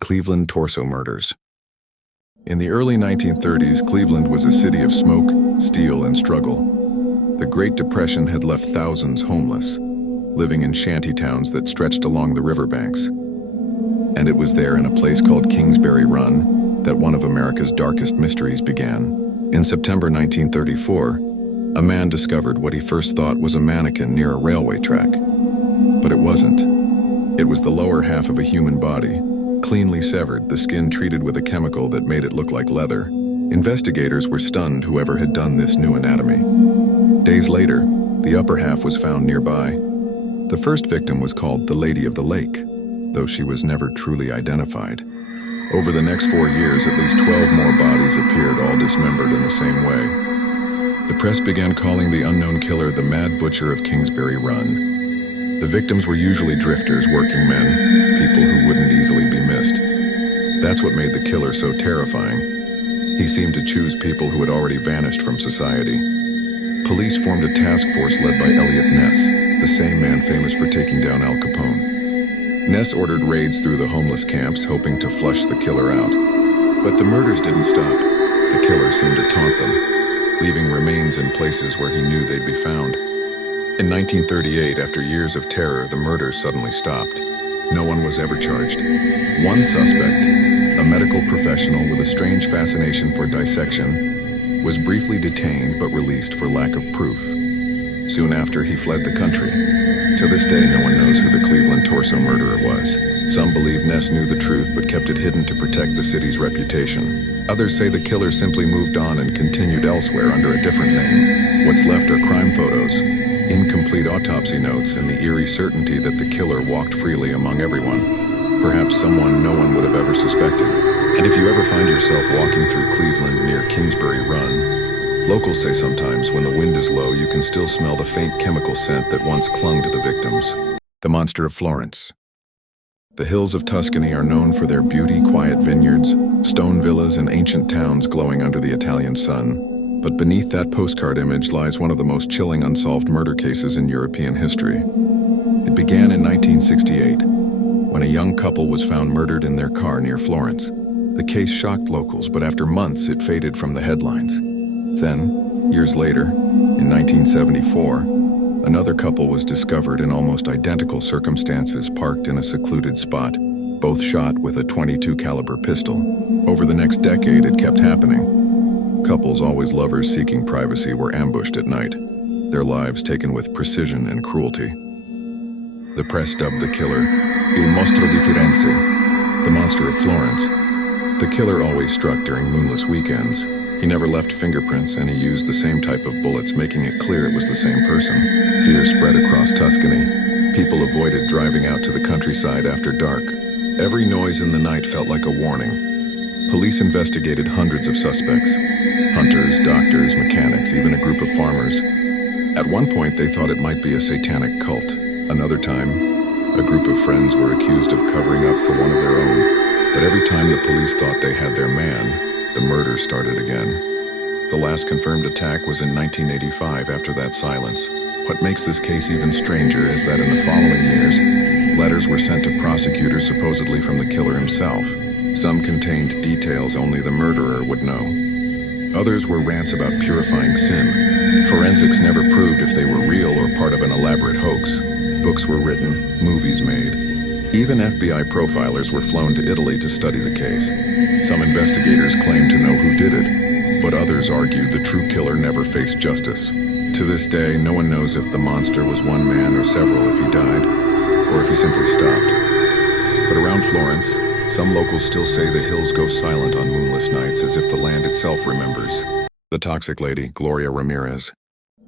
Cleveland torso murders. In the early 1930s, Cleveland was a city of smoke, steel, and struggle. The Great Depression had left thousands homeless, living in shanty towns that stretched along the riverbanks. And it was there, in a place called Kingsbury Run, that one of America's darkest mysteries began. In September 1934, a man discovered what he first thought was a mannequin near a railway track. But it wasn't. It was the lower half of a human body, cleanly severed, the skin treated with a chemical that made it look like leather. Investigators were stunned, whoever had done this new anatomy. Days later, the upper half was found nearby. The first victim was called the Lady of the Lake, though she was never truly identified. Over the next 4 years, at least 12 more bodies appeared, all dismembered in the same way. The press began calling the unknown killer the Mad Butcher of Kingsbury Run. The victims were usually drifters, working men, people who wouldn't easily be missed. That's what made the killer so terrifying. He seemed to choose people who had already vanished from society. Police formed a task force led by Elliot Ness, the same man famous for taking down Al Capone. Ness ordered raids through the homeless camps, hoping to flush the killer out. But the murders didn't stop. The killer seemed to taunt them, leaving remains in places where he knew they'd be found. In 1938, after years of terror, the murders suddenly stopped. No one was ever charged. One suspect, a medical professional with a strange fascination for dissection, was briefly detained but released for lack of proof. Soon after, he fled the country. To this day, no one knows who the Cleveland torso murderer was. Some believe Ness knew the truth but kept it hidden to protect the city's reputation. Others say the killer simply moved on and continued elsewhere under a different name. What's left are crime photos, incomplete autopsy notes, and the eerie certainty that the killer walked freely among everyone. Perhaps someone no one would have ever suspected. And if you ever find yourself walking through Cleveland near Kingsbury Run, locals say sometimes when the wind is low you can still smell the faint chemical scent that once clung to the victims. The Monster of Florence. The hills of Tuscany are known for their beauty, quiet vineyards, stone villas, and ancient towns glowing under the Italian sun. But beneath that postcard image lies one of the most chilling unsolved murder cases in European history. It began in 1968, when a young couple was found murdered in their car near Florence. The case shocked locals, but after months it faded from the headlines. Then, years later, in 1974, another couple was discovered in almost identical circumstances, parked in a secluded spot, both shot with a .22 caliber pistol. Over the next decade, it kept happening. Couples, always lovers seeking privacy, were ambushed at night, their lives taken with precision and cruelty. The press dubbed the killer Il Monster of Florence, the Monster of Florence. The killer always struck during moonless weekends. He never left fingerprints, and he used the same type of bullets, making it clear it was the same person. Fear spread across Tuscany. People avoided driving out to the countryside after dark. Every noise in the night felt like a warning. Police investigated hundreds of suspects. Hunters, doctors, mechanics, even a group of farmers. At one point, they thought it might be a satanic cult. Another time, a group of friends were accused of covering up for one of their own. But every time the police thought they had their man, the murder started again. The last confirmed attack was in 1985. After that silence. What makes this case even stranger is that in the following years, letters were sent to prosecutors supposedly from the killer himself. Some contained details only the murderer would know. Others were rants about purifying sin. Forensics never proved if they were real or part of an elaborate hoax. Books were written, movies made. Even FBI profilers were flown to Italy to study the case. Some investigators claimed to know who did it, but others argued the true killer never faced justice. To this day, no one knows if the monster was one man or several, if he died, or if he simply stopped. But around Florence, some locals still say the hills go silent on moonless nights, as if the land itself remembers. The toxic lady, Gloria Ramirez.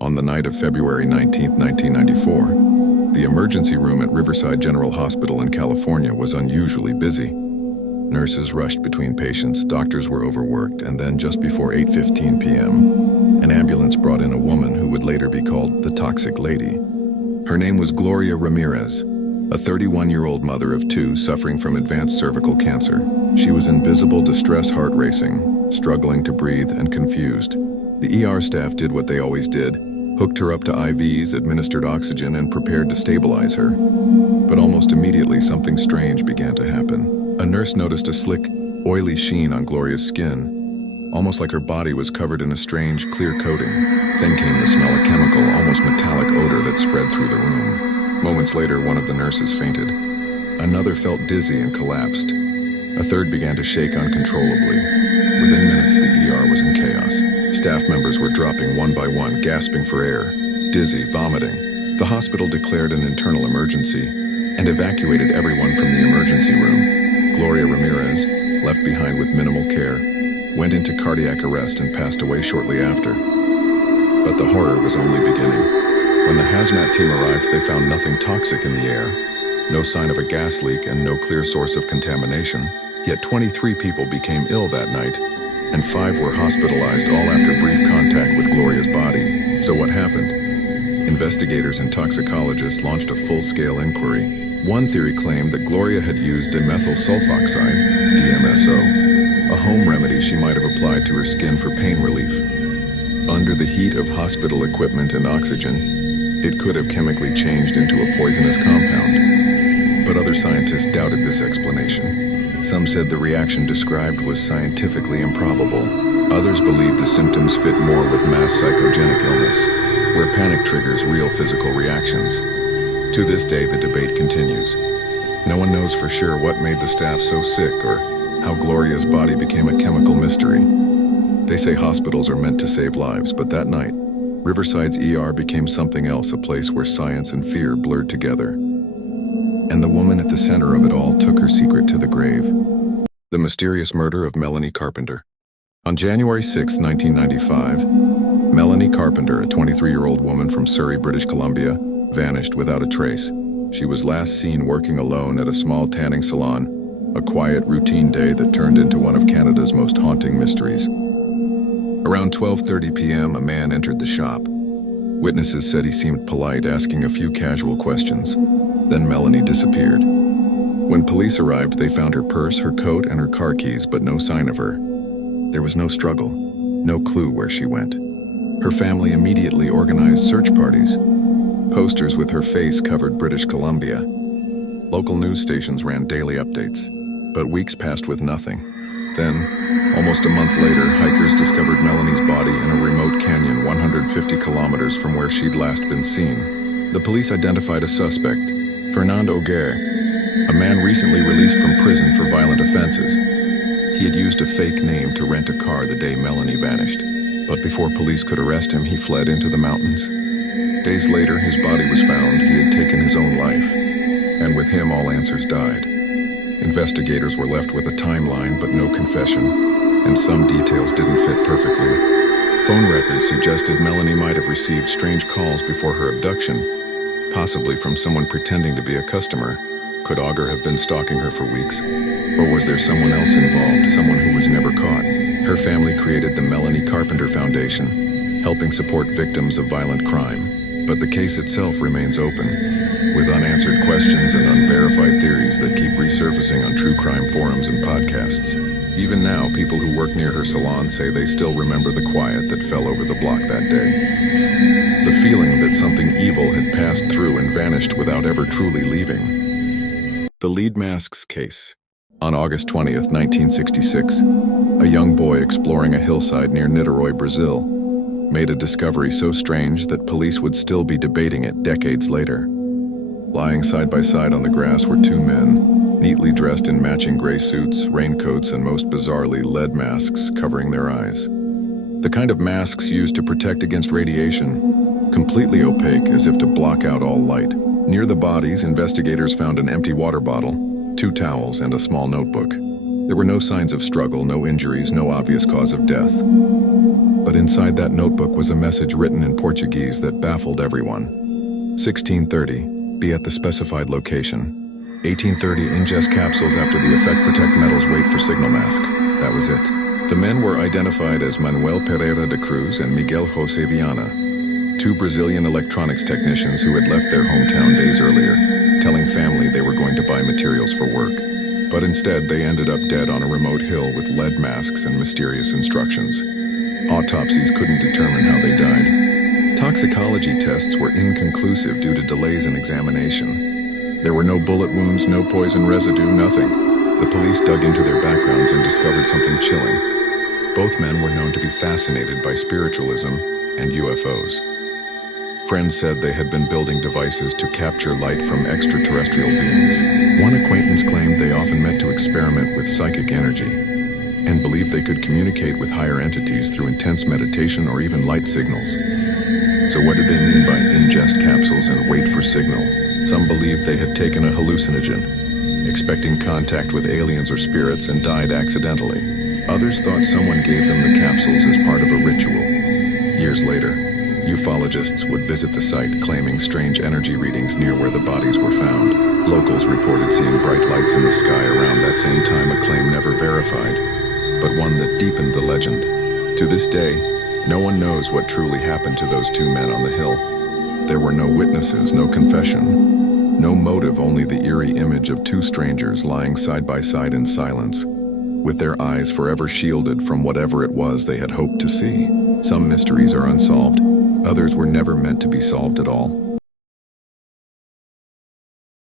On the night of February 19, 1994, the emergency room at Riverside General Hospital in California was unusually busy. Nurses rushed between patients, doctors were overworked, and then just before 8:15 p.m., an ambulance brought in a woman who would later be called the toxic lady. Her name was Gloria Ramirez, a 31-year-old mother of 2 suffering from advanced cervical cancer. She was in visible distress, heart racing, struggling to breathe, and confused. The ER staff did what they always did, hooked her up to IVs, administered oxygen, and prepared to stabilize her. But almost immediately, something strange began to happen. A nurse noticed a slick, oily sheen on Gloria's skin, almost like her body was covered in a strange, clear coating. Then came the smell of chemical, almost metallic odor that spread through the room. Moments later, one of the nurses fainted. Another felt dizzy and collapsed. A third began to shake uncontrollably. Within minutes, the ER was in chaos. Staff members were dropping one by one, gasping for air, dizzy, vomiting. The hospital declared an internal emergency and evacuated everyone from the emergency room. Gloria Ramirez, left behind with minimal care, went into cardiac arrest and passed away shortly after. But the horror was only beginning. When the hazmat team arrived, they found nothing toxic in the air, no sign of a gas leak and no clear source of contamination. Yet 23 people became ill that night, and 5 were hospitalized, all after brief contact with Gloria's body. So what happened? Investigators and toxicologists launched a full-scale inquiry. One theory claimed that Gloria had used dimethyl sulfoxide, DMSO, a home remedy she might have applied to her skin for pain relief. Under the heat of hospital equipment and oxygen, it could have chemically changed into a poisonous compound. But other scientists doubted this explanation. Some said the reaction described was scientifically improbable. Others believed the symptoms fit more with mass psychogenic illness, where panic triggers real physical reactions. To this day, the debate continues. No one knows for sure what made the staff so sick or how Gloria's body became a chemical mystery. They say hospitals are meant to save lives, but that night, Riverside's ER became something else, a place where science and fear blurred together. And the woman at the center of it all took her secret to the grave. The mysterious murder of Melanie Carpenter. On January 6, 1995, Melanie Carpenter, a 23-year-old woman from Surrey, British Columbia, vanished without a trace. She was last seen working alone at a small tanning salon, a quiet, routine day that turned into one of Canada's most haunting mysteries. Around 12:30 p.m., a man entered the shop. Witnesses said he seemed polite, asking a few casual questions. Then Melanie disappeared. When police arrived, they found her purse, her coat, and her car keys, but no sign of her. There was no struggle, no clue where she went. Her family immediately organized search parties. Posters with her face covered British Columbia. Local news stations ran daily updates, but weeks passed with nothing. Then, almost a month later, hikers discovered Melanie's body in a remote canyon 150 kilometers from where she'd last been seen. The police identified a suspect, Fernando Aguirre, a man recently released from prison for violent offenses. He had used a fake name to rent a car the day Melanie vanished. But before police could arrest him, he fled into the mountains. Days later, his body was found. He had taken his own life. And with him, all answers died. Investigators were left with a timeline, but no confession, and some details didn't fit perfectly. Phone records suggested Melanie might have received strange calls before her abduction, possibly from someone pretending to be a customer. Could Auger have been stalking her for weeks? Or was there someone else involved, someone who was never caught? Her family created the Melanie Carpenter Foundation, helping support victims of violent crime. But the case itself remains open, with unanswered questions and unverified theories that keep resurfacing on true crime forums and podcasts. Even now, people who work near her salon say they still remember the quiet that fell over the block that day. The feeling that something evil had passed through and vanished without ever truly leaving. The Lead Masks Case. On August 20th, 1966, a young boy exploring a hillside near Niterói, Brazil, made a discovery so strange that police would still be debating it decades later. Lying side by side on the grass were 2 men, neatly dressed in matching gray suits, raincoats, and most bizarrely, lead masks covering their eyes. The kind of masks used to protect against radiation, completely opaque as if to block out all light. Near the bodies, investigators found an empty water bottle, 2 towels, and a small notebook. There were no signs of struggle, no injuries, no obvious cause of death. But inside that notebook was a message written in Portuguese that baffled everyone. 16:30, be at the specified location. 18:30, ingest capsules after the effect protect metals, wait for signal mask. That was it. The men were identified as Manuel Pereira de Cruz and Miguel José Viana, 2 Brazilian electronics technicians who had left their hometown days earlier, telling family they were going to buy materials for work. But instead, they ended up dead on a remote hill with lead masks and mysterious instructions. Autopsies couldn't determine how they died. Toxicology tests were inconclusive due to delays in examination. There were no bullet wounds, no poison residue, nothing. The police dug into their backgrounds and discovered something chilling. Both men were known to be fascinated by spiritualism and UFOs. Friends said they had been building devices to capture light from extraterrestrial beings. One acquaintance claimed they often met to experiment with psychic energy and believed they could communicate with higher entities through intense meditation or even light signals. So what did they mean by ingest capsules and wait for signal? Some believed they had taken a hallucinogen, expecting contact with aliens or spirits, and died accidentally. Others thought someone gave them the capsules as part of a ritual. Years later, ufologists would visit the site claiming strange energy readings near where the bodies were found. Locals reported seeing bright lights in the sky around that same time, a claim never verified, but one that deepened the legend. To this day, no one knows what truly happened to those two men on the hill. There were no witnesses, no confession, no motive, only the eerie image of two strangers lying side by side in silence, with their eyes forever shielded from whatever it was they had hoped to see. Some mysteries are unsolved, others were never meant to be solved at all.